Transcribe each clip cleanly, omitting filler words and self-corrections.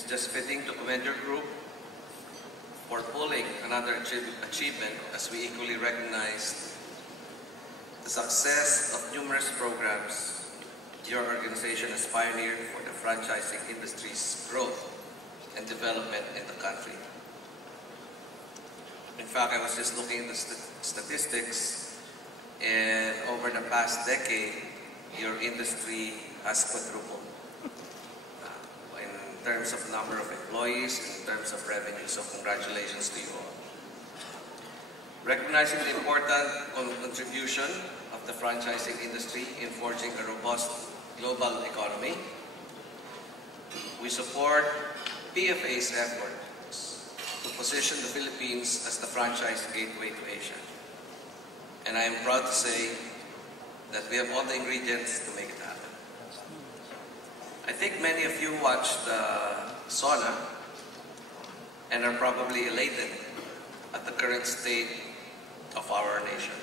is just fitting to commend your group for pulling another achievement, as we equally recognize the success of numerous programs your organization has pioneered for the franchising industry's growth and development in the country. In fact, I was just looking at the statistics, and over the past decade, your industry has quadrupled in terms of number of employees and in terms of revenue. So congratulations to you all. Recognizing the important contribution of the franchising industry in forging a robust global economy, we support PFA's efforts to position the Philippines as the franchise gateway to Asia. And I am proud to say that we have all the ingredients to make it happen. I think many of you watched SONA and are probably elated at the current state of our nation.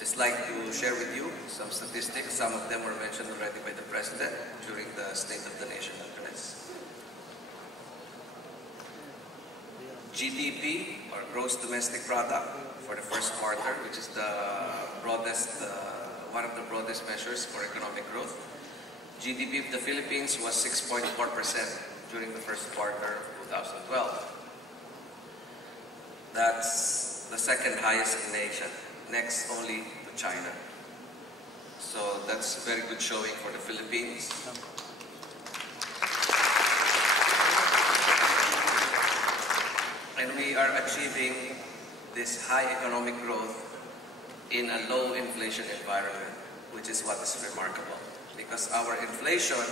Just like to share with you some statistics. Some of them were mentioned already by the President during the State of the Nation address. GDP, or Gross Domestic Product, for the first quarter, which is the broadest, one of the broadest measures for economic growth. GDP of the Philippines was 6.4% during the first quarter of 2012. That's the second highest in Asia, next only to China. So that's a very good showing for the Philippines. And we are achieving this high economic growth in a low inflation environment, which is what is remarkable. Because our inflation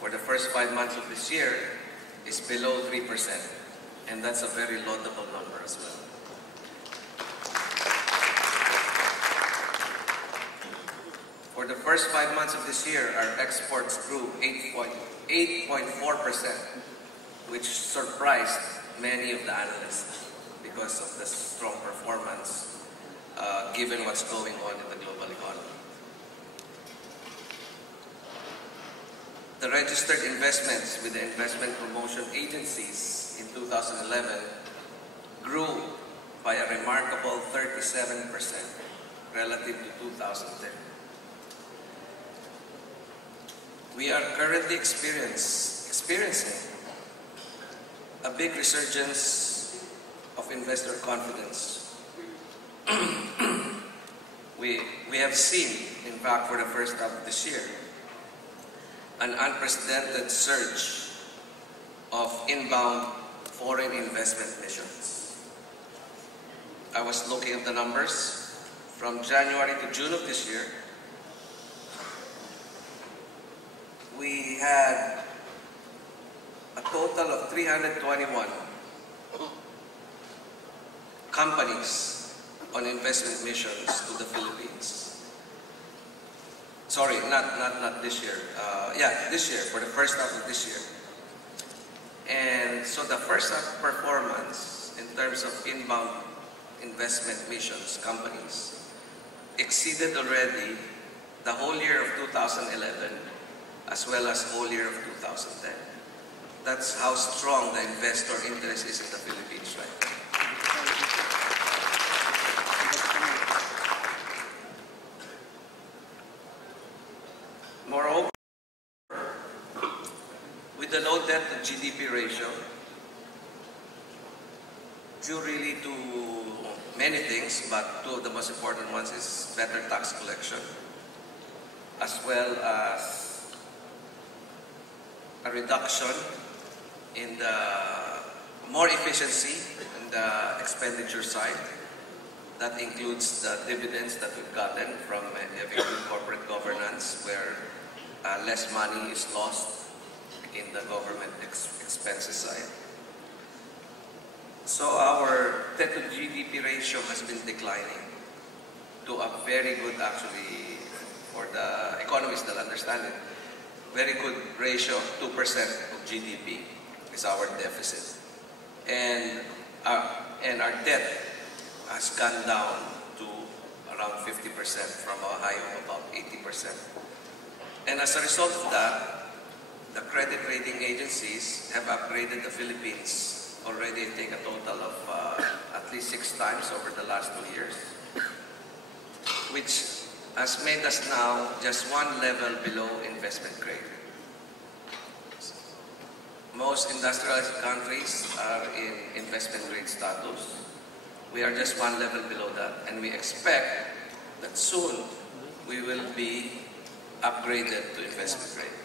for the first 5 months of this year is below 3%. And that's a very laudable number as well. For the first 5 months of this year, our exports grew 8.4%, which surprised many of the analysts because of the strong performance given what's going on in the global economy. The registered investments with the investment promotion agencies in 2011 grew by a remarkable 37% relative to 2010. We are currently experiencing a big resurgence of investor confidence. We have seen, in fact, for the first half of this year, an unprecedented surge of inbound foreign investment missions. I was looking at the numbers from January to June of this year. We had a total of 321 companies on investment missions to the Philippines. Sorry, not this year. This year, for the first half of this year. And so the first half performance in terms of inbound investment missions companies exceeded already the whole year of 2011 as well as whole year of 2010. That's how strong the investor interest is in the Philippines right now. Moreover, with the low debt to GDP ratio, due really to many things, but two of the most important ones is better tax collection, as well as a reduction in the more efficiency in the expenditure side. That includes the dividends that we've gotten from having good corporate governance, where less money is lost in the government expenses side. So our debt to GDP ratio has been declining to a very good, actually, for the economists that understand it, very good ratio of 2% of GDP is our deficit. And our debt has gone down to around 50% from a high of about 80%. And as a result of that, the credit rating agencies have upgraded the Philippines already, I think, a total of at least 6 times over the last 2 years, which has made us now just one level below investment grade. Most industrialized countries are in investment grade status. We are just one level below that, and we expect that soon we will be upgraded to investment grade.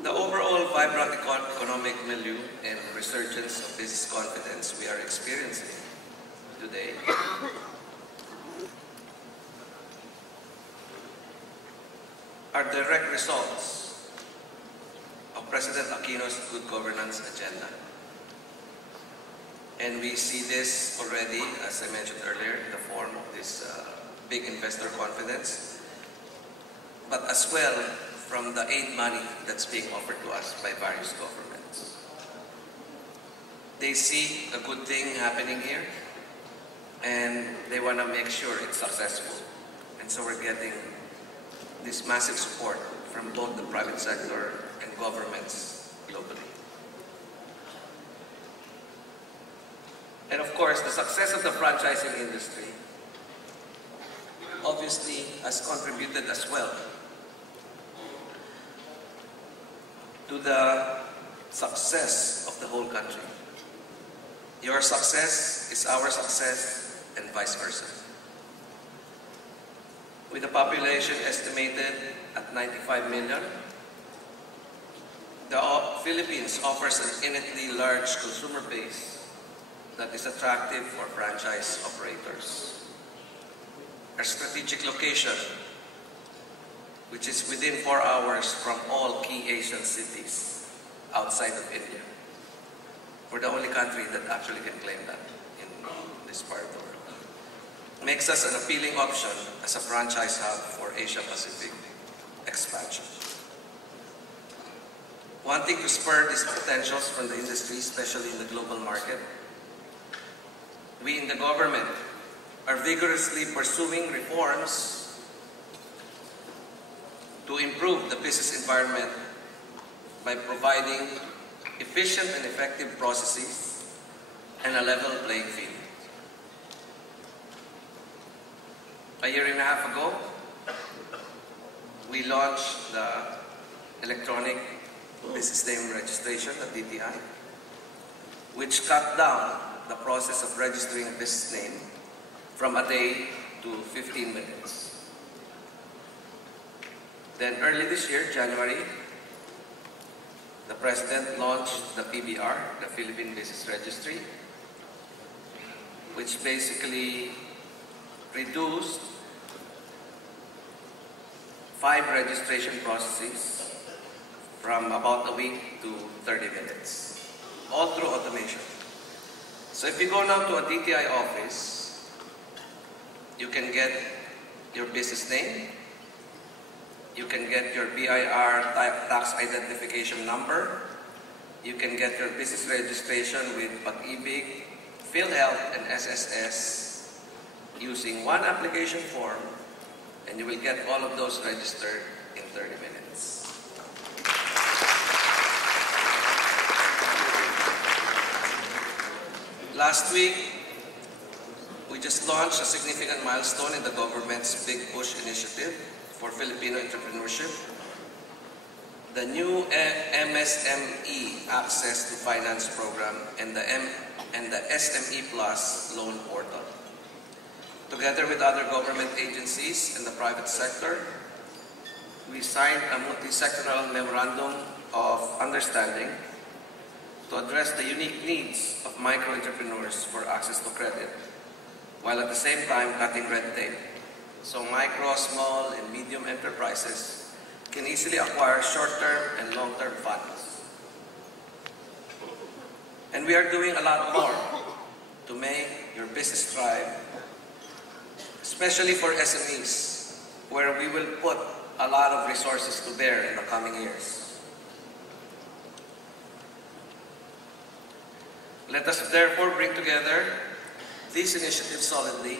The overall vibrant economic milieu and resurgence of business confidence we are experiencing today are direct results of President Aquino's good governance agenda. And we see this already, as I mentioned earlier, in the form of this big investor confidence, but as well from the aid money that's being offered to us by various governments. They see a good thing happening here, and they want to make sure it's successful. And so we're getting this massive support from both the private sector and governments globally. And of course, the success of the franchising industry obviously has contributed as well to the success of the whole country. Your success is our success, and vice versa. With a population estimated at 95 million, the Philippines offers an innately large consumer base that is attractive for franchise operators. Our strategic location, which is within 4 hours from all key Asian cities outside of India. We're the only country that actually can claim that in this part of the world. Makes us an appealing option as a franchise hub for Asia-Pacific expansion. Wanting to spur these potentials from the industry, especially in the global market, we in the government are vigorously pursuing reforms to improve the business environment by providing efficient and effective processes and a level playing field. A year and a half ago, we launched the electronic business name registration, the DTI, which cut down the process of registering a business name from a day to 15 minutes. Then early this year, January, the President launched the PBR, the Philippine Business Registry, which basically reduced 5 registration processes from about a week to 30 minutes, all through automation. So if you go now to a DTI office, you can get your business name, you can get your BIR tax identification number, you can get your business registration with Pag-ibig, PhilHealth, and SSS using one application form, and you will get all of those registered in 30 minutes. Last week, we just launched a significant milestone in the government's Big Push initiative for Filipino entrepreneurship, the new MSME Access to Finance Program and the SME Plus loan portal. Together with other government agencies and the private sector, we signed a multi-sectoral memorandum of understanding to address the unique needs of micro-entrepreneurs for access to credit, while at the same time cutting red tape, so micro, small, and medium enterprises can easily acquire short-term and long-term funds. And we are doing a lot more to make your business thrive, especially for SMEs, where we will put a lot of resources to bear in the coming years. Let us therefore bring together these initiatives solidly